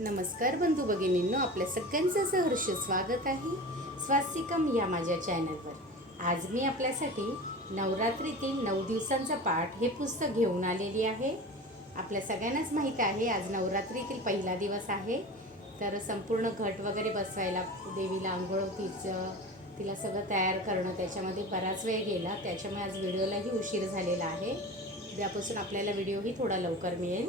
नमस्कार बंधू भगिनींनो आपल्या सगळ्यांचं सहर्ष स्वागत आहे स्वास्तिकम या माझ्या चॅनलवर. आज मी आपल्यासाठी नवरात्रीतील नऊ दिवसांचा पाठ हे पुस्तक घेऊन आलेली आहे. आपल्या सगळ्यांनाच माहीत आहे आज नवरात्रीतील पहिला दिवस आहे. तर संपूर्ण घट वगैरे बसवायला देवीला आंघोळ तिचं तिला सगळं तयार करणं त्याच्यामध्ये बराच वेळ गेला. त्याच्यामुळे आज व्हिडिओलाही उशीर झालेला आहे. उद्यापासून आपल्याला व्हिडिओही थोडा लवकर मिळेल.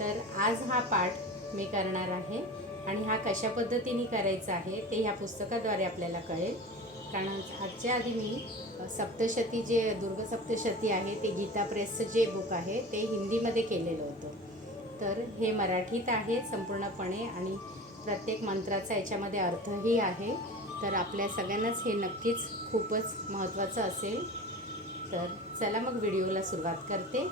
तर आज हा पाठ मी करणार आहे आणि हा कशा पद्धतीने करायचा आहे ते ह्या पुस्तकाद्वारे आपल्याला कळेल. कारण आजच्या आधी मी सप्तशती जे दुर्ग सप्तशती आहे ते गीता प्रेसचं जे बुक आहे ते हिंदीमध्ये केलेलं होतं. तर हे मराठीत आहे संपूर्णपणे आणि प्रत्येक मंत्राचा याच्यामध्ये अर्थही आहे. तर आपल्या सगळ्यांनाच हे नक्कीच खूपच महत्त्वाचं असेल. तर चला मग व्हिडिओला सुरुवात करते.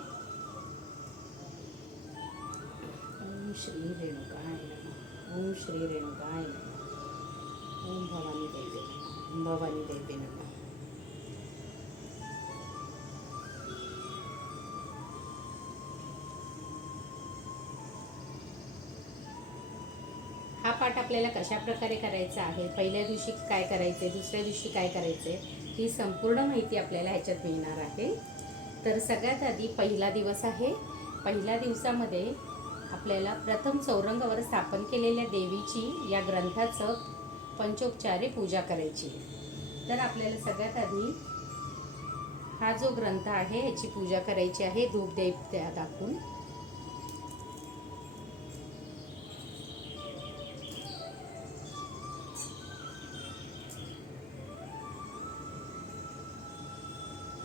श्री रेणुकाय ओम श्री रेणुकाय नमः। ओम भवानी देवी नमः। ओम भवानी देवी नमः। हा पाठ आपल्याला कशा प्रकारे करायचा आहे? पहिल्या दिवशी काय करायचे? दुसऱ्या दिवशी काय करायचे? ही संपूर्ण माहिती आपल्याला ह्याच्यात मिळणार आहे. तर सगळ्यात आधी पहिला दिवस आहे. पहिल्या दिवसामध्ये आपल्याला प्रथम चौरंगावर स्थापन केलेल्या देवीची या ग्रंथाचं पंचोपचारे पूजा करायची. तर आपल्याला सगळ्यात आधी हा जो ग्रंथ आहे ह्याची पूजा करायची आहे. धूप देव त्या दाखवून.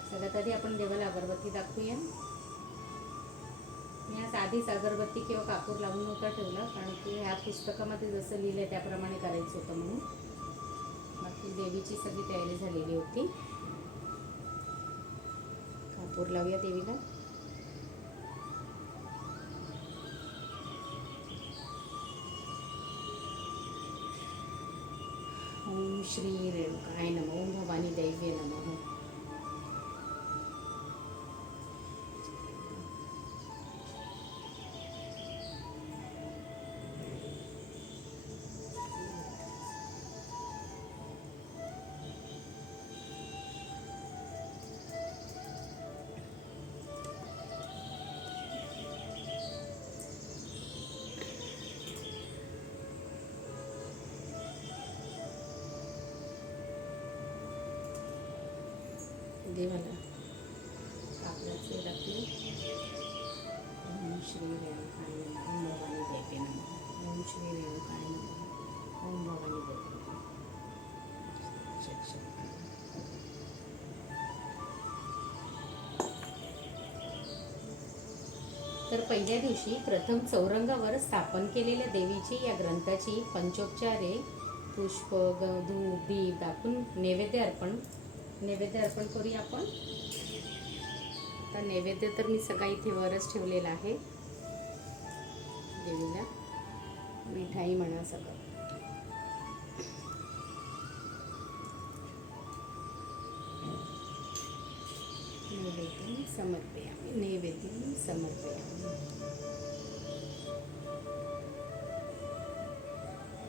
सगळ्यात आधी आपण देवाला अगरबत्ती दाखवूया. मी आज आधीच अगरबत्ती किंवा कापूर लावून नव्हता ठेवला कारण की ह्या पुस्तकामध्ये जसं लिहिलं आहे त्याप्रमाणे करायचं होतं म्हणून. बाकी देवीची सगळी तयारी झालेली होती. कापूर लावूया देवीला. ओम श्री रेणुकाय नम ओम भवानी दैव्य नम. देवाला कापडाचे दाखले ओम श्री रेणुकाय ओम भवानी देते नमः. ओम श्री रेणुकाय नमः. ओम भवानी देते नमः. तर पहिल्या दिवशी प्रथम चौरंगावर स्थापन केलेल्या देवीची या ग्रंथाची पंचोपचारे पुष्प ग धूप दीप दाखवून नैवेद्य अर्पण नैवेद्य अर्पण करूया आपण. आता नैवेद्य तर मी सगळा इथे वरच ठेवलेला आहे. देवीला. मिठाई म्हणा सगळं. नैवेद्य समर्पया नैवेद्य समर्पया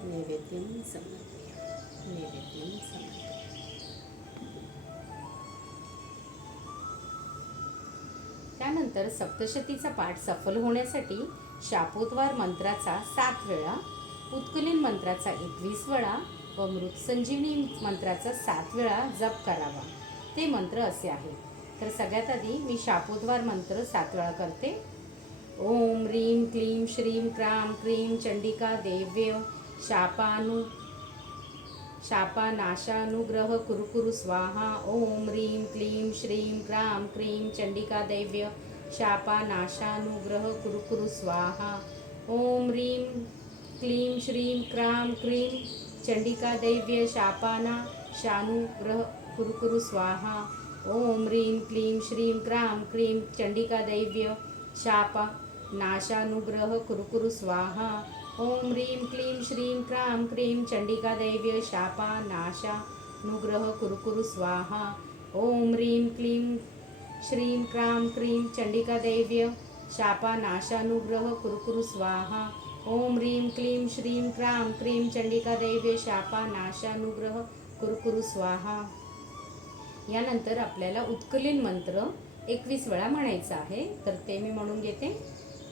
नैवेद्यं समर्पयामि नैवेद्यं समर्पयामि. त्यानंतर सप्तशतीचा पाठ सफल होण्यासाठी शापोद्वार मंत्राचा सात वेळा उत्कुलीन मंत्राचा एकवीस वेळा व मृत संजीवनी मंत्राचा सात वेळा जप करावा. ते मंत्र असे आहेत तर सगळ्यात आधी मी शापोद्वार मंत्र सात वेळा करते. ओम ह्रीं क्लीं श्रीं क्रां क्रीं चंडिका देव्य शापानु शापानाशानुग्रह कुरु कुरु स्वाहा। ओम ह्रीं क्लीं श्रीं क्रां क्रीं चण्डिकादैव्य शापानाशानुग्रह कुरु कुरु स्वाहा। ओम ह्रीं क्लीं श्रीं क्रां क्रीं चंडिका दैव्य शापाना शानुग्रह कुरु कुरु स्वाहा। ओम ह्रीं क्लीं श्रीं क्रां क्रीं चण्डिकादैव्य शापा नाशानुग्रह कुरु कुरु स्वाहा। ॐ ह्रीं क्लीं श्रीं क्रां क्रीं चंडिका दैव्य शापा नाशानुग्रह कुरु कुरु स्वाहा। ॐ ह्रीं क्लीं श्रीं क्रां क्रीं चंडिका दैव्य शापा नाशानुग्रह कुरुकुरु स्वाहा। ॐ ह्रीं क्लीं श्रीं क्रां क्रीं चंडिका दैव्य शापा नाशानुग्रह कुरुकुरु स्वाहा। यानंतर आपल्याला उत्कलीन मंत्र एकवीस वेळा म्हणायचा आहे तर ते मी म्हणून घेते.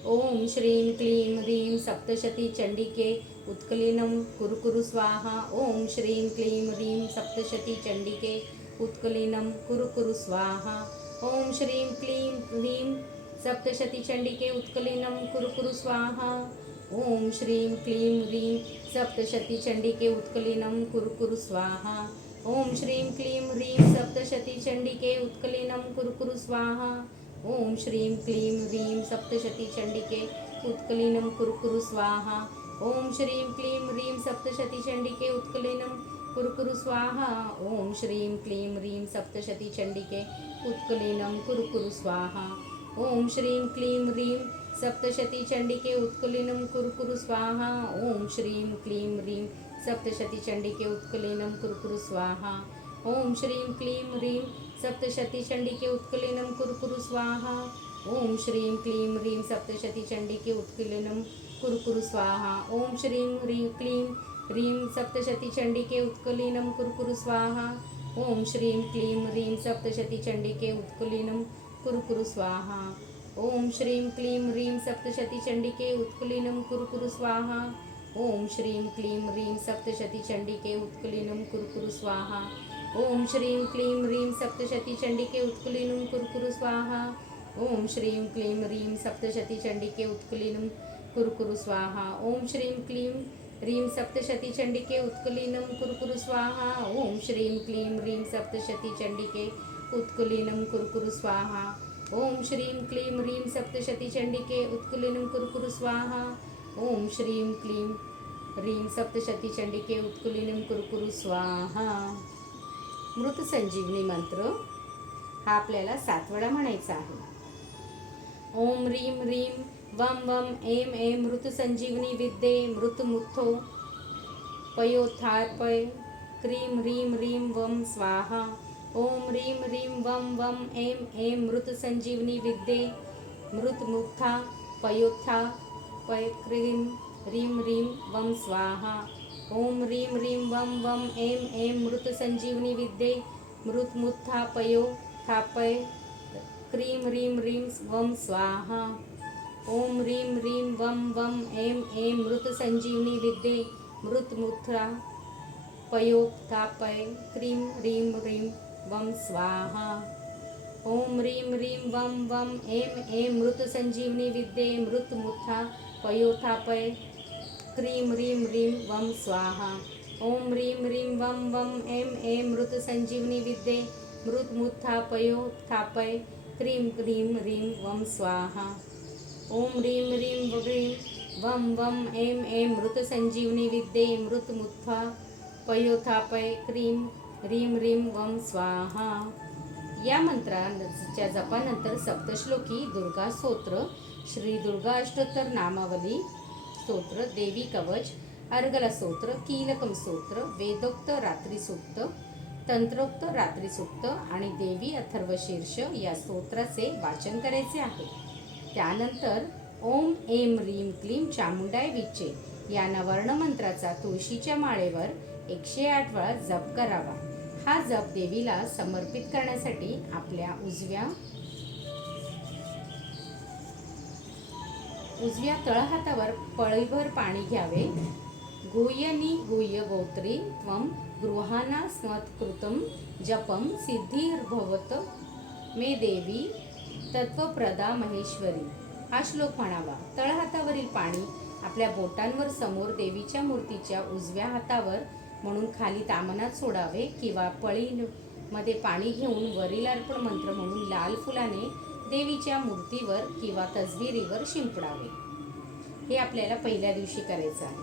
ओम श्रीं क्लीं ह्रीं सप्तशती चण्डिके उत्कलीनं कुरुकुरु स्वाहा। ओम श्रीं क्लीं ह्रीं सप्तशती चण्डिके उत्कलीनं कुरुकुरु स्वाहा। ओम श्रीं क्लीं ह्रीं सप्तशती चण्डिके उत्कलिनं कुरुकुरु स्वाहा। ओम श्रीं क्लीं ह्रीं सप्तशती चण्डिके उत्कलिनं कुरुकुरु स्वाहा। ओम श्रीं क्लीं ह्रीं सप्तशती चण्डिके उत्कलिनं कुरुकुरु स्वाहा। ओम श्रीं क्लीं ह्रीं सप्तशती चंडिके उत्कलीनं कुरुकुरु स्वाहा। ओम श्रीं क्लीं ह्रीं सप्तशती चंडिके उत्कलीनं कुरुकुरु स्वाहा। ओम श्रीं क्लीं ह्रीं सप्तशती चंडिके उत्कलीनं कुरुकुरु स्वाहा। ओम श्रीं क्लीं ह्रीं सप्तशती चंडिके उत्कलीनं कुरुकुरु स्वाहा। ओम श्रीं क्लीं ह्रीं सप्तशती चंडिके उत्कलीनं कुरुकुरु स्वाहा। ओम श्रीं क्लीं ह्रीं सप्तशती चंडिके उत्कलीनं कुरुकुरु स्वाहा। ओम श्रीं क्लीं ह्रीं सप्तशती चंडिके उत्कलीनं कुरुकुरु स्वाहा। ओम श्रीं ह्रीं क्लीं ह्रीं सप्तशती चंडिके उत्कलीनं कुरुकुरु स्वाहा। ओम श्रीं क्लीं ह्रीं सप्तशती चंडिके उत्कलीनं कुरुकुरु स्वाहा। ओम श्रीं क्लीं ह्रीं सप्तशती चंडिके उत्कलीनं कुरुकुरु स्वाहा। ओम श्रीं क्लीं ह्रीं सप्तशती चंडिके उत्कलीनं कुरुकुरु स्वाहा। ओम श्रीं क्लीं ह्रीं सप्तशती चंडिके उत्कलीनं कुरुकुरु स्वाहा। ओम श्रीं क्लीं ह्रीं सप्तशती चंडिके उत्कलीनं कुरुकुरु स्वाहा। ओम श्रीं क्लीं ह्रीं सप्तशती चंडिके उत्कलीनं कुरकुरु स्वाहा। ओम श्रीं क्लीं ह्रीं सप्तशती चंडिके उत्कलीनं कुरुकुरु स्वाहा। ओम श्रीं क्लीं ह्रीं सप्तशती चंडिके उत्कलीनं कुरुकुरु स्वाहा। ओम श्रीं क्लीं ह्रीं सप्तशती चंडिके उत्कुलिनं कुरुकुरु स्वाहा। मृत संजीवनी मंत्र हा आपल्याला सात वेळा म्हणायचा आहे. ओम रीम रीम वम वम एम एम मृत संजीवनी विद्ये मृतमुत्थो पय क्रीं रीम रीम वम स्वाहा ओम रीम रीम वम वम एम एम मृत संजीवनी विद्ये मृतमुत्था पयोत्था पय क्रीम रीम रीम वम स्वाहा। ओम ह्रीं ह्रीं वम वम एम एम मृत संजीवनी विद्ये मृतमुत्थापयो थापय क्रीं ह्रीं ह्रीं वम स्वाहा। ओम ह्रीं ह्रीं वम वम एम एम मृत संजीवनी विद्ये मृतमुत्था पयो थापय क्रीं ह्रीं ह्रीं वम स्वाहा। ओम ह्रीं ह्रीं वम वम एम एम मृत संजीवनी विद्ये मृतमुत्था पयोथापय क्रीं ह्रीं ह्रीं वम स्वाहा। ओम ह्रीं ह्रीं वम वम एम ए मृत संजीवनी विद्ये मृतमुत्थापयो थापय क्रीं क्रीं ह्रीं वम स्वाहा। ओम ह्रीं ह्रीं ह्रीं वम वम एम ए मृत संजीवनी विद्ये मृतमुत्था पयोथापय क्रीं ह्रीं ह्रीं वम स्वाहा। या मंत्राच्या जपानंतर सप्तश्लोकी दुर्गा स्तोत्र श्री दुर्गा अष्टोत्तर नामावली स्तोत्र देवी कवच अर्गला स्तोत्र कीलकम स्तोत्र वेदोक्त रात्री सूक्त तंत्रोक्त रात्री सूक्त आणि देवी अथर्व शीर्ष या स्तोत्राचे वाचन करायचे आहे. त्यानंतर ओम एम रीम क्लीम चामुंडाय विचे या नवर्णमंत्राचा तुळशीच्या माळेवर एकशे आठ वेळा जप करावा. हा जप देवीला समर्पित करण्यासाठी आपल्या उजव्या उजव्या तळहातावर पळीभर पाणी घ्यावे. गुह्यनी गुह्य गोत्री त्वं गृहाना स्मत्कृतं जपम सिद्धिर्भवत मे देवी तत्वप्रदा महेश्वरी. हा श्लोक म्हणावा. तळहातावरील पाणी आपल्या बोटांवर समोर देवीच्या मूर्तीच्या उजव्या हातावर म्हणून खाली तामनात सोडावे किंवा पळीमध्ये पाणी घेऊन वरील अर्पण मंत्र म्हणून लाल फुलाने देवीच्या मूर्तीवर किंवा तसबिरीवर शिंपडावे. हे आपल्याला पहिल्या दिवशी करायचं आहे.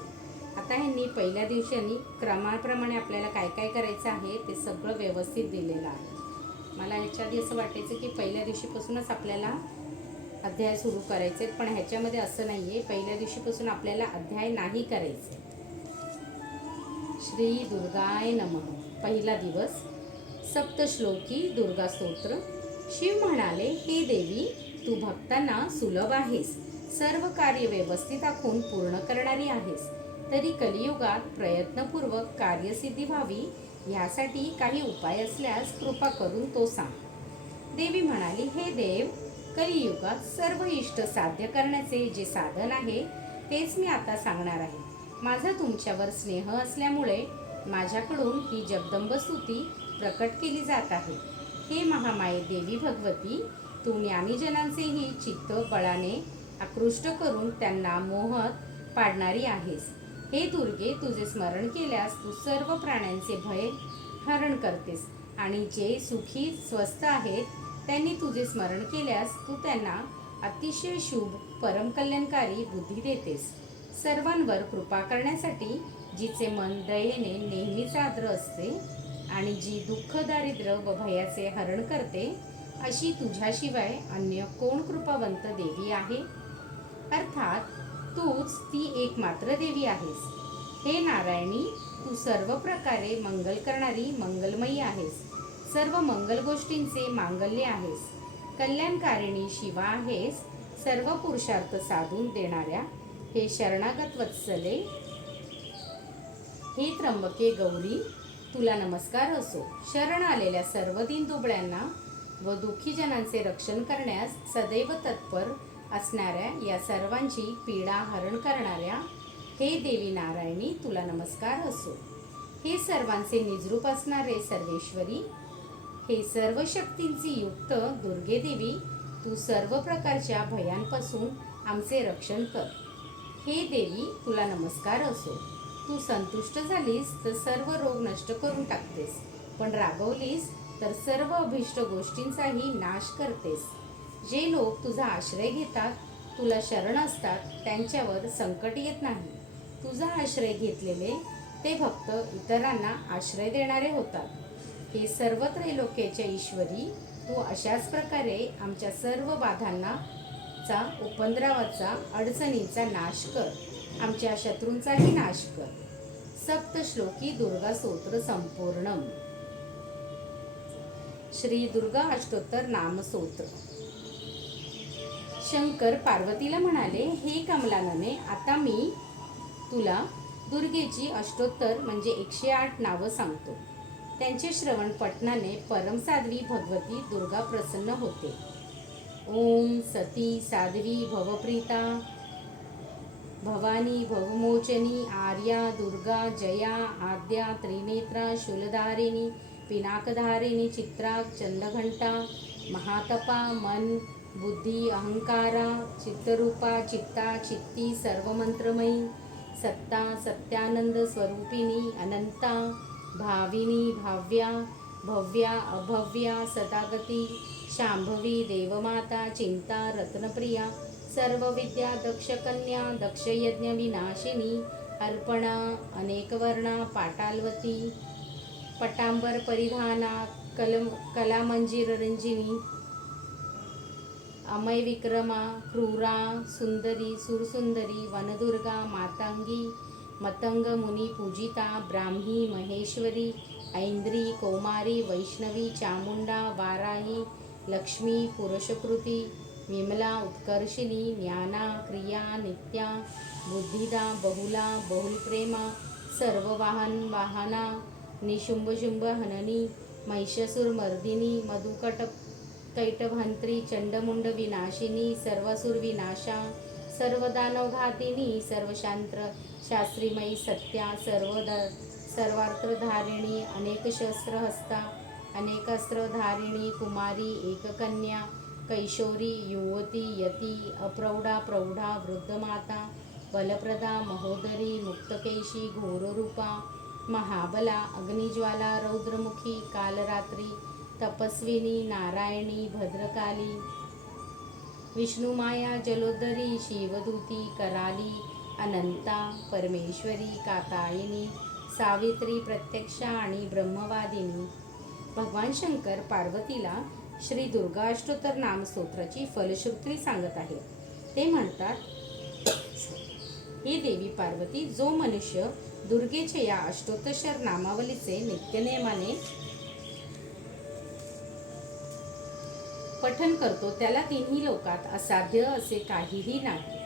आता ह्यांनी पहिल्या दिवशी क्रमाप्रमाणे आपल्याला काय काय करायचं आहे ते सगळं व्यवस्थित दिलेलं आहे. मला ह्याच्या आधी असं वाटायचं की पहिल्या दिवशीपासूनच आपल्याला अध्याय सुरू करायचे पण ह्याच्यामध्ये असं नाही आहे पहिल्या दिवशीपासून आपल्याला अध्याय नाही करायचे श्री दुर्गाय नमः. पहिला दिवस सप्तश्लोकी दुर्गा स्तोत्र शिव म्हणाले हे देवी तू भक्तांना सुलभ आहेस. सर्व कार्य व्यवस्थित आखून पूर्ण करणारी आहेस. तरी कलियुगात प्रयत्नपूर्वक कार्यसिद्धी व्हावी यासाठी काही उपाय असल्यास कृपा करून तो सांग. देवी म्हणाली हे देव कलियुगात सर्व इष्ट साध्य करण्याचे जे साधन आहे तेच मी आता सांगणार आहे. माझा तुमच्यावर स्नेह असल्यामुळे माझ्याकडून ही जगदंब स्तुती प्रकट केली जात आहे. हे महामाये देवी भगवती तू ज्ञानीजनांचेही चित्त बळाने आकृष्ट करून त्यांना मोहत पाडणारी आहेस. हे दुर्गे तुझे स्मरण केल्यास तू सर्व प्राण्यांचे भय हरण करतेस आणि जे सुखी स्वस्थ आहेत त्यांनी तुझे स्मरण केल्यास तू त्यांना अतिशय शुभ परमकल्याणकारी बुद्धी देतेस. सर्वांवर कृपा करण्यासाठी जिचे मन दयेने नेहमीच आद्र असते आणि जी दुःख दारिद्र्य व भयाचे हरण करते अशी तुझ्याशिवाय अन्य कोण कृपावंत देवी आहे? अर्थात तूच ती एकमात्र देवी आहेस. हे नारायणी तू सर्व प्रकारे मंगल करणारी मंगलमयी आहेस. सर्व मंगल गोष्टींचे मांगल्य आहेस. कल्याणकारिणी शिवा आहेस सर्व पुरुषार्थ साधून देणाऱ्या. हे शरणागत वत्सले. हे त्र्यंबके गौरी तुला नमस्कार असो. शरण आलेल्या सर्व दिन दुबळ्यांना व दुःखी जनांचे रक्षण करण्यास सदैव तत्पर असणाऱ्या या सर्वांची पीडा हरण करणाऱ्या हे देवी नारायणी तुला नमस्कार असो. हे सर्वांचे निजरूप असणारे सर्वेश्वरी हे सर्व शक्तींची युक्त दुर्गे देवी तू सर्व प्रकारच्या भयांपासून आमचे रक्षण कर. हे देवी तुला नमस्कार असो. तू संतुष्ट झालीस तर सर्व रोग नष्ट करून टाकतेस. पण रागवलीस तर सर्व अभिष्ट गोष्टींचाही नाश करतेस. जे लोक तुझा आश्रय घेतात तुला शरण असतात त्यांच्यावर संकट येत नाही. तुझा आश्रय घेतलेले ते फक्त इतरांना आश्रय देणारे होतात. हे सर्व त्रैलोक्याच्या ईश्वरी तू अशाच प्रकारे आमच्या सर्व बाधांना चा उपद्रवाचा अडचणींचा नाश कर. आमच्या शत्रूंचाही नाश कर. सप्तश्लोकी दुर्गा स्तोत्र संपूर्णम। श्री दुर्गा अष्टोत्तर नामस्तोत्र शंकर पार्वतीला म्हणाले हे कमलानने आता मी तुला दुर्गेची अष्टोत्तर म्हणजे एकशे आठ नावं सांगतो. त्यांचे श्रवण पठणाने परमसाध्वी भगवती दुर्गा प्रसन्न होते. ओम सती साध्वी भवप्रीता भवानी भवमोचनी आर्या दुर्गा जया आद्या त्रिनेत्रा शूलधारिणी पिनाकधारिणी चित्रा चंद्रघंटा महातपा मन बुद्धी अहंकारा चित्तरूपा चित्ता चित्ती सर्वमंत्रमयी सत्ता सत्यानंद स्वरूपिणी अनंता भाविनी भाव्या भव्या अभव्या सदागती शांभवी देवमाता चिंता रत्नप्रिया सर्व विद्या दक्ष कन्या दक्ष यज्ञ विनाशिनी अर्पणा अनेकवर्णा पाटालवती पटांबर परिधाना कलम कलामंजीर रंजिनी अमय विक्रमा क्रूरा सुंदरी सुरसुंदरी वनदुर्गा मातांगी मतंग मुनी पूजिता ब्राह्मी महेश्वरी ऐंद्री कौमारी वैष्णवी चामुंडा वाराही लक्ष्मी पुरुषकृती विमला उत्कर्षिणी ज्ञाना क्रिया नित्या बुद्धिदा बहुला बहुलप्रेमा सर्ववाहन वाहना निशुंभशुंभ हननी महिषासूर मर्दिनी मधुकट कैटभंत्री चंडमुंड विनाशिनी सर्वसुर विनाशा सर्व दानवघातिनी सर्वशांत्र शास्त्रीमयी सत्या सर्वद सर्वार्थधारिणी अनेक शस्त्रहस्ता अनेकस्त्रधारिणी कुमारी एककन्या कैशोरी युवती यती अप्रौढा प्रौढा वृद्धमाता बलप्रदा महोदरी मुक्तकेशी घोररूपा महाबला अग्निज्वाला रौद्रमुखी कालरात्री तपस्विनी नारायणी भद्रकाली विष्णुमाया जलोदरी शिवदूती कराली अनंता परमेश्वरी कातायिनी सावित्री प्रत्यक्षा आणि ब्रह्मवादिनी. भगवान शंकर पार्वतीला श्री दुर्गा अष्टोत्तर नाम फलश्रुती सांगत आहे. ते म्हणतात हे देवी पार्वती जो मनुष्य दुर्गेच्या या अष्टोत्तर नामावलीचे नित्यनियमाने पठन करतो त्याला तिन्ही लोकात असाध्य असे काहीही नाही.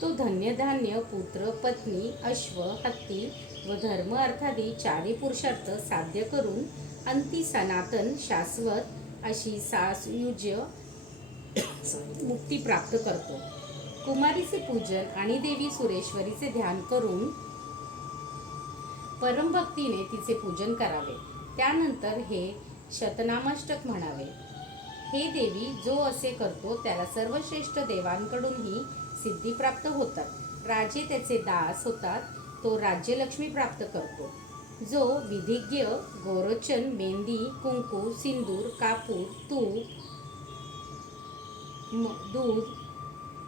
तो धन्यधान्य पुत्र पत्नी अश्व हत्ती व धर्म अर्थादी चारी पुरुषार्थ साध्य करून अंती सनातन शाश्वत अशी सासयुज्य मुक्ती प्राप्त करतो. कुमारीचे पूजन आणि देवी सुरेश्वरीचे ध्यान करून परमभक्तीने तिचे पूजन करावे. त्यानंतर हे शतनामाष्टक म्हणावे. हे देवी जो असे करतो त्याला सर्वश्रेष्ठ देवांकडूनही सिद्धी प्राप्त होतात. राजे त्याचे दास होतात तो राज्यलक्ष्मी प्राप्त करतो. जो विधिज्ञ गोरोचन मेहंदी कुंकू सिंदूर कापूर तूप म- दूध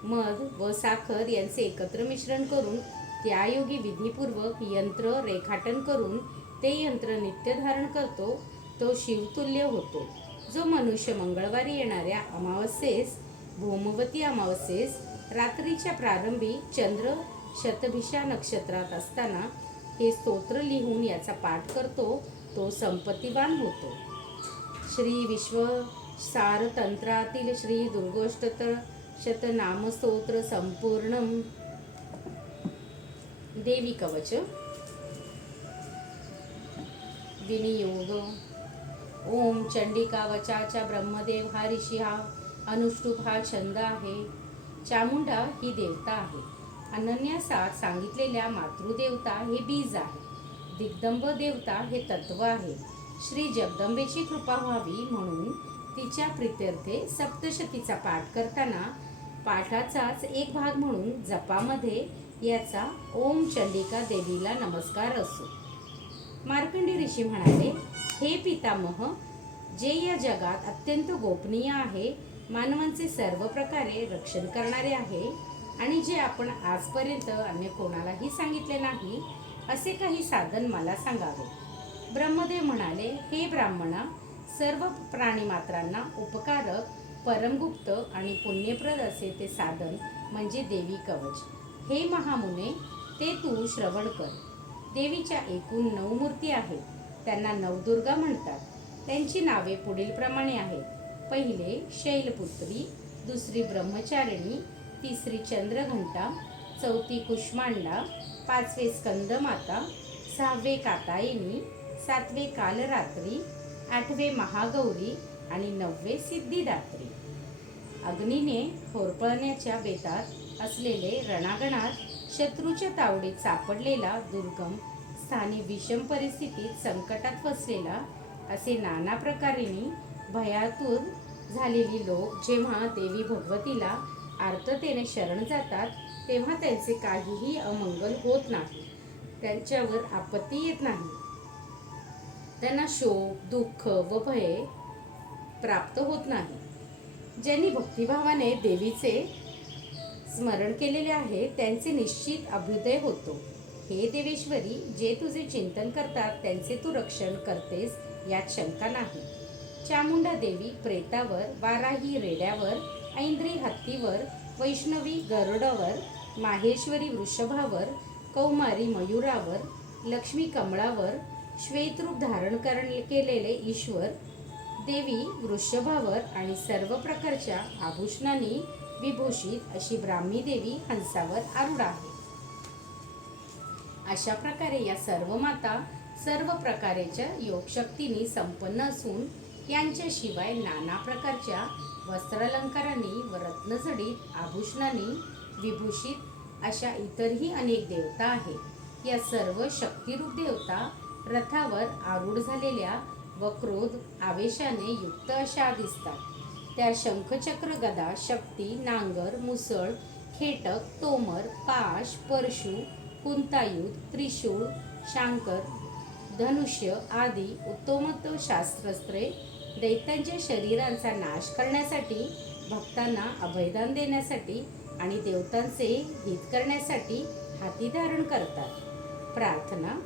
मध व साखर यांचे एकत्र मिश्रण करून त्यायोगी विधीपूर्वक यंत्र रेखाटन करून ते यंत्र नित्य धारण करतो तो शिवतुल्य होतो. जो मनुष्य मंगळवारी येणाऱ्या अमावस्येस भौमवती अमावस्येस रात्रीच्या प्रारंभी चंद्र शतभिषा नक्षत्रात असताना हे स्तोत्र लिहून याचा पाठ करतो तो संपत्तीवान होतो. श्री विश्व सार तंत्रातील श्री दुर्गोष्टतर शतनामस्तोत्र संपूर्ण देवी कवच. विनियोग. ओम चंडिका वचाचा ब्रह्मदेव हा ऋषी हा अनुष्टुप हा छंद आहे. चामुंडा ही देवता आहे. अनन्यासात सांगितलेल्या मातृदेवता हे बीज आहे. दिग्दंब देवता हे तत्व आहे. श्री जगदंबेची कृपा व्हावी म्हणून तिच्या प्रित्यर्थे सप्तशतीचा पाठ करताना पाठाचाच एक भाग म्हणून जपामध्ये याचा ओम चंडिका देवीला नमस्कार असो. मार्कंडी ऋषी म्हणाले हे पितामह जे या जगात अत्यंत गोपनीय आहे मानवांचे सर्व प्रकारे रक्षण करणारे आहे आणि जे आपण आजपर्यंत अन्य कोणालाही सांगितले नाही असे काही साधन मला सांगावे. ब्रह्मदेव म्हणाले हे ब्राह्मणा सर्व प्राणीमात्रांना उपकारक परमगुप्त आणि पुण्यप्रद असे ते साधन म्हणजे देवी कवच. हे महामुने ते तू श्रवण कर. देवीच्या एकूण नऊ मूर्ती आहेत. त्यांना नवदुर्गा म्हणतात. त्यांची नावे पुढीलप्रमाणे आहेत. पहिले शैलपुत्री दुसरी ब्रह्मचारिणी तिसरी चंद्रघंटा चौथी कुष्मांडा पाचवे स्कंदमाता सहावे कातायिनी सातवे कालरात्री आठवे महागौरी आणि नववे सिद्धिदात्री. अग्नीने होरपळण्याच्या बेतात असलेले रणागणात शत्रूच्या तावडीत सापडलेला दुर्गम स्थानी विषम परिस्थितीत संकटात फसलेला असे नाना प्रकारेनी भयातूर झालेली लोक जेव्हा देवी भगवतीला आर्ततेने शरण जातात तेव्हा त्यांचे काहीही अमंगल होत नाही. त्यांच्यावर आपत्ती येत नाही. त्यांना शोक दुःख व भय प्राप्त होत नाही. ज्यांनी भक्तिभावाने देवीचे स्मरण केलेले आहे त्यांचे निश्चित अभ्युदय होतो. हे देवेश्वरी जे तुझे चिंतन करतात त्यांचे तू रक्षण करतेस यात शंका नाही. चामुंडा देवी प्रेतावर वाराही रेड्यावर ऐंद्री हत्तीवर वैष्णवी गरुडावर माहेश्वरी वृषभावर कौमारी मयुरावर लक्ष्मी कमळावर श्वेतरूप धारण करण केलेले ईश्वर देवी वृषभावर आणि सर्व प्रकारच्या आभूषणांनी विभूषित अशी ब्राह्मी देवी हंसावर आरूढ आहे. अशा प्रकारे या सर्व माता सर्व प्रकारेच्या योगशक्तीने संपन्न असून यांच्याशिवाय नाना प्रकारच्या वस्त्रालंकारांनी व रत्नजडीत आभूषणांनी विभूषित अशा इतरही अनेक देवता आहेत. या सर्व शक्तिरूप देवता रथावर आरूढ झालेल्या व क्रोध आवेशाने युक्त अशा दिसतात. त्या शंखचक्र गदा शक्ती नांगर मुसळ खेटक तोमर पाश परशु कुंतायुध त्रिशूळ शांकर धनुष्य आदी उत्तमोत्तम शास्त्रस्त्रे दैत्यांच्या शरीरांचा नाश करण्यासाठी भक्तांना अभयदान देण्यासाठी आणि देवतांचे हित करण्यासाठी हाती धारण करतात. प्रार्थना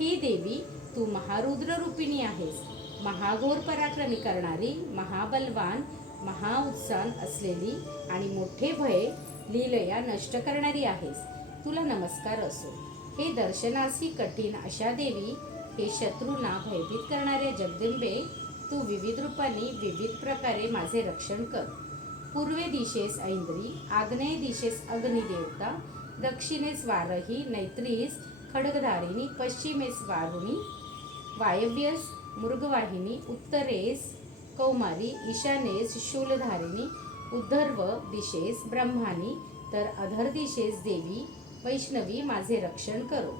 ही देवी तू महारुद्र रूपिणी आहेस. महाघोर पराक्रमी करणारी महाबलवान महाउत्सान असलेली आणि मोठे भय लीलया नष्ट करणारी आहेस. तुला नमस्कार असो. हे दर्शनासी कठीण अशा देवी हे शत्रूंना भयभीत करणाऱ्या जगदंबे तू विविध रूपांनी विविध प्रकारे माझे रक्षण कर. पूर्वे दिशेस ऐंद्री आग्नेय दिशेस अग्निदेवता दक्षिणेस वारही नैत्रीस खडगधारिणी पश्चिमेस वारुणी वायव्यस मृगवाहिनी उत्तरेस कौमारी ईशानेस शूलधारिणी उद्धर्व दिशेस ब्रह्मानी तर अधर दिशेस देवी वैष्णवी माझे रक्षण करो.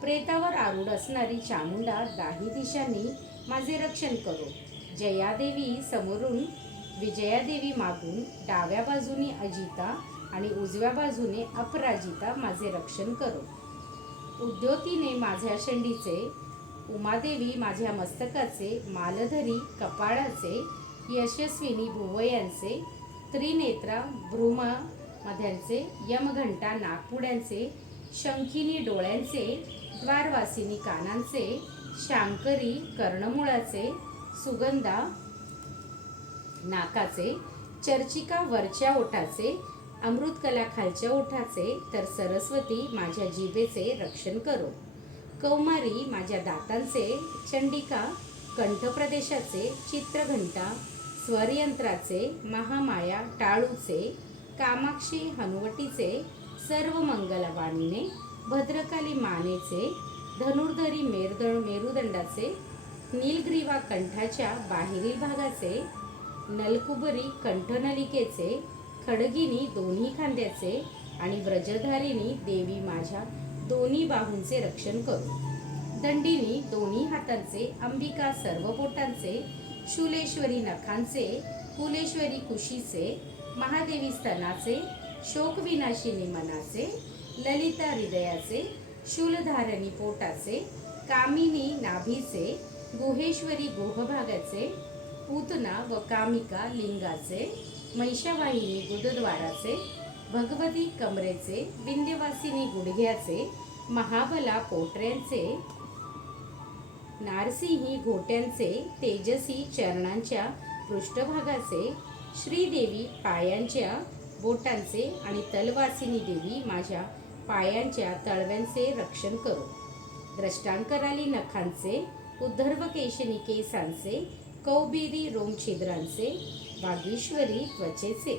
प्रेतावर आरूढ असणारी चामुंडा दाही दिशांनी माझे रक्षण करो. जयादेवी समोरून विजयादेवी मागून डाव्या बाजूने अजिता आणि उजव्या बाजूने अपराजिता माझे रक्षण करो. उद्योतीने माझ्या शंडीचे उमादेवी माझ्या मस्तकाचे मालधरी कपाळाचे यशस्विनी भुवयांचे त्रिनेत्रा भ्रूमा मध्यांचे यमघंटा नागपुड्यांचे शंखिनी डोळ्यांचे द्वारवासिनी कानांचे शांकरी कर्णमुळाचे सुगंधा नाकाचे चर्चिका वरच्या ओठाचे अमृतकला खालच्या ओठाचे तर सरस्वती माझ्या जिभेचे रक्षण करो. कौमारी माझ्या दातांचे चंडिका कंठप्रदेशाचे चित्रघंटा स्वरयंत्राचे महामाया टाळूचे कामाक्षी हनुवटीचे सर्व मंगलवाणीने भद्रकाली मानेचे धनुर्धरी मेरद मेरुदंडाचे नीलग्रीवा कंठाच्या बाहेरील भागाचे नलकुबरी कंठनलिकेचे खडगिनी दोन्ही खांद्याचे आणि व्रजधारिणी देवी माझ्या दोन्ही बाहूंचे रक्षण करू. दंडिनी दोन्ही हातांचे अंबिका सर्व बोटांचे शूलेश्वरी नखांचे कुलेश्वरी कुशीचे महादेवी स्तनाचे शोकविनाशिनी मनाचे ललिता हृदयाचे शूलधारणी पोटाचे कामिनी नाभीचे गुहेश्वरी गुहभागाचे पूतना व कामिका लिंगाचे महिषावाहिनी गुदद्वाराचे भगवती कमरेचे विंध्यवासिनी गुडघ्याचे महाबला पोटऱ्यांचे नारसिंही घोट्यांचे तेजसी चरणांच्या पृष्ठभागाचे श्रीदेवी पायांच्या बोटांचे आणि तलवासिनी देवी माझ्या पायांच्या तळव्यांचे रक्षण करो. द्रष्टांकराली नखांचे उद्धर्व केशनी केसांचे कौबिरी रोमछिद्रांचे वागीश्वरी त्वचेचे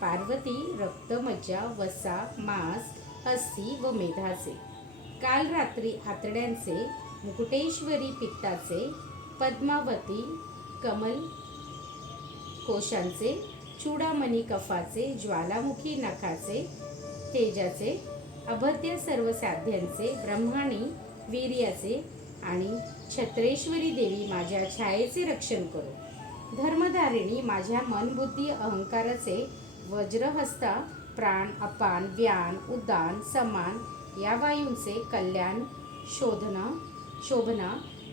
पार्वती रक्तमज्जा वसा मांस हस्ती व मेधाचे. काल रात्री आतड्यांचे मुकुटेश्वरी पित्ताचे पद्मावती कमल कोशांचे चूडामणी कफाचे ज्वालामुखी नखाचे तेजाचे अभद्य सर्व साध्यांचे ब्रह्माणी वीर्याचे आणि छत्रेश्वरी देवी माझ्या छायेचे रक्षण करो. धर्मधारिणी माझ्या मन बुद्धी अहंकाराचे वज्रहस्ता प्राण अपान व्यान उदान समान या वायूंचे कल्याण शोधना शोभना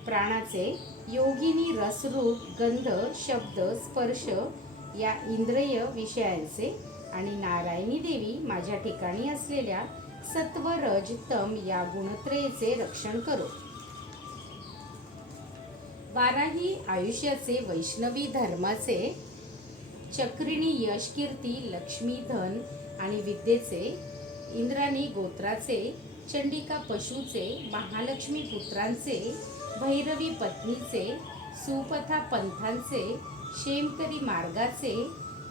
प्राणाचे योगिनी रसरूप गंध शब्द स्पर्श या इंद्रिय विषयांचे आणि नारायणी देवी माझ्या ठिकाणी असलेल्या सत्व रज तम या गुणत्रयेचे रक्षण करो. बाराही आयुष्याचे वैष्णवी धर्माचे चक्रिणी यश कीर्ती लक्ष्मी धन आणि विद्येचे इंद्राणी गोत्राचे चंडिका पशुचे महालक्ष्मी पुत्रांचे भैरवी पत्नीचे सुपथा पंथांचे शेमकरी मार्गाचे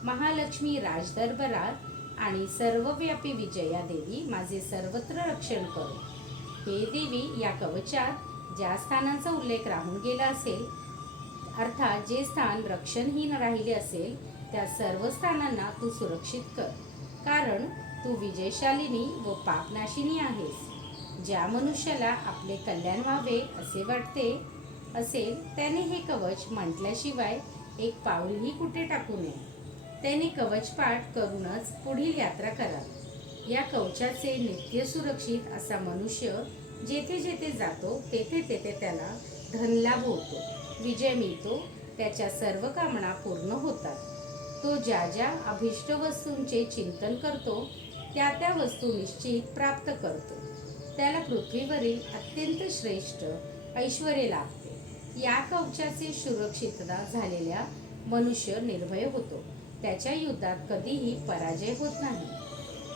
महालक्ष्मी राजदरबारात आणि सर्वव्यापी विजया देवी माझे सर्वत्र रक्षण करो. हे देवी या कवचात ज्या स्थानांचा उल्लेख राहून गेला असेल अर्थात जे स्थान रक्षणहीन राहिले असेल त्या सर्व स्थानांना तू सुरक्षित कर. कारण तू विजयशालिनी व पापनाशिनी आहेस. ज्या मनुष्याला आपले कल्याण व्हावे असे वाटते असेल त्याने हे कवच म्हटल्याशिवाय एक पाऊलही कुठे टाकू नये. त्याने कवचपाठ करूनच पुढील यात्रा करावी. या कवचाचे नित्य सुरक्षित असा मनुष्य जेथे जेथे जातो तेथे तेथे त्याला धनलाभ होतो विजय मिळतो त्याच्या सर्व कामना पूर्ण होतात. तो ज्या ज्या अभिष्ट वस्तूंचे चिंतन करतो त्या त्या वस्तू निश्चित प्राप्त करतो. त्याला पृथ्वीवरील अत्यंत श्रेष्ठ ऐश्वर लाभते. या कवचाचे सुरक्षितता झालेल्या मनुष्य निर्भय होतो. त्याच्या युद्धात कधीही पराजय होत नाही.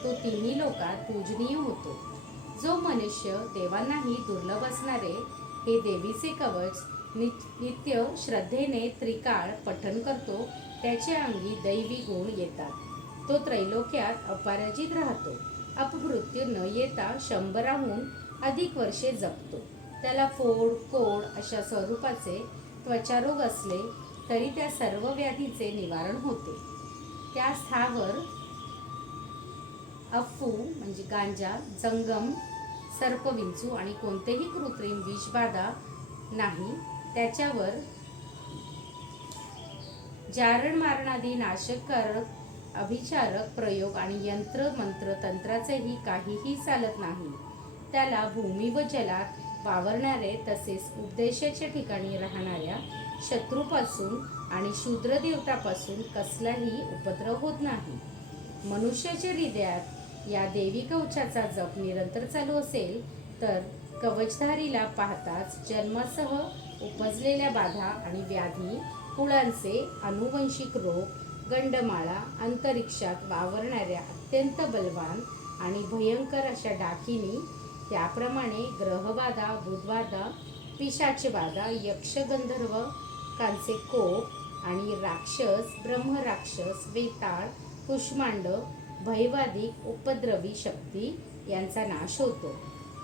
तो तिन्ही लोकात पूजनीय होतो. जो मनुष्य देवांनाही दुर्लभ असणारे हे देवीचे कवच नित्य श्रद्धेने त्रिकाळ पठन करतो त्याच्या अंगी दैवी गुण येतात. तो त्रैलोक्यात अपराजित राहतो. अपमृत्यू न येता शंभराहून अधिक वर्षे जगतो त्याला फोड कोड अशा स्वरूपाचे त्वचारोग असले तरी त्या सर्व व्याधीचे निवारण होते. त्या स्थावर अफू म्हणजे गांजा जंगम सर्पविंचू आणि कोणतेही कृत्रिम विषबाधा नाही. त्याच्यावर जारण मारणारी नाशककारक अभिचारक प्रयोग आणि यंत्र मंत्र तंत्राचेही काहीही चालत नाही. त्याला भूमी व जलात वावरणारे तसेच उपदेशाच्या ठिकाणी राहणाऱ्या शत्रूपासून आणि शूद्रदेवतापासून कसलाही उपद्रव होत नाही. मनुष्याच्या हृदयात या देवी कवचाचा जप निरंतर चालू असेल तर कवचधारीला पाहताच जन्मासह उपजलेल्या बाधा आणि व्याधी कुळांचे अनुवंशिक रोग गंडमाळा अंतरिक्षात वावरणाऱ्या अत्यंत बलवान आणि भयंकर अशा डाकिनी त्याप्रमाणे ग्रहबाधा बुधबाधा पिशाचबाधा बाधा यक्षगंधर्व कांचे कोप आणि राक्षस ब्रह्मराक्षस वेताळ कुष्मांड भयवादी उपद्रवी शक्ती यांचा नाश होतो.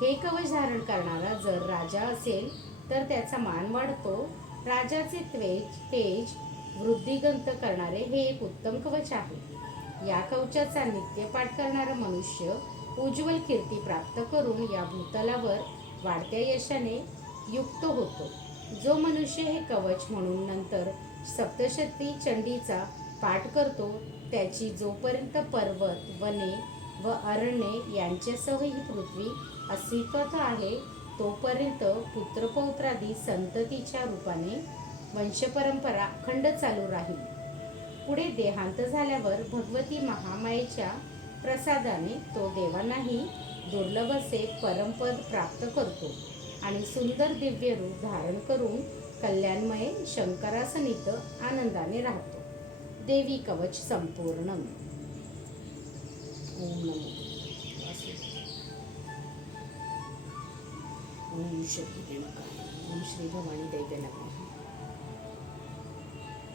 हे कवच धारण करणारा जर राजा असेल तर त्याचा मान वाढतो. राजाचे त्वेज तेज वृद्धिगंत करणारे हे एक उत्तम कवच आहे. या कवचाचा नित्यपाठ करणारा मनुष्य उज्ज्वल कीर्ती प्राप्त करून या भूतलावर वाढत्या यशाने युक्त होतो. जो मनुष्य हे कवच म्हणून नंतर सप्तशती चंडीचा पाठ करतो त्याची जोपर्यंत पर्वत वने व अरण्ये यांच्यासह ही पृथ्वी अस्तित्वात आहे तोपर्यंत पुत्रपौत्रादी संततीच्या रूपाने वंशपरंपरा अखंड चालू राहील. पुढे देहांत झाल्यावर भगवती महामायेच्या प्रसादाने तो देवांनाही दुर्लभ असे परमपद प्राप्त करतो आणि सुंदर दिव्य रूप धारण करून कल्याणमय शंकरासनित आनंदाने राहतो. देवी कवच संपूर्ण. ओम नमो. ओम श्री ओम श्री भवानी दैव्य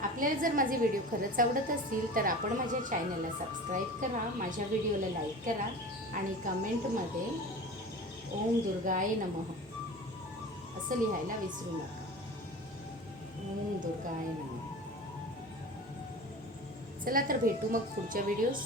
आपल्याला जर माझे व्हिडिओ खरंच आवडत असतील तर आपण माझ्या चॅनलला सबस्क्राईब करा माझ्या व्हिडिओला लाईक करा आणि कमेंटमध्ये ओम दुर्गाय नमः. असं लिहायला विसरू नका. ओम दुर्गाय नमः. चला तर भेटू मग पुढच्या व्हिडिओज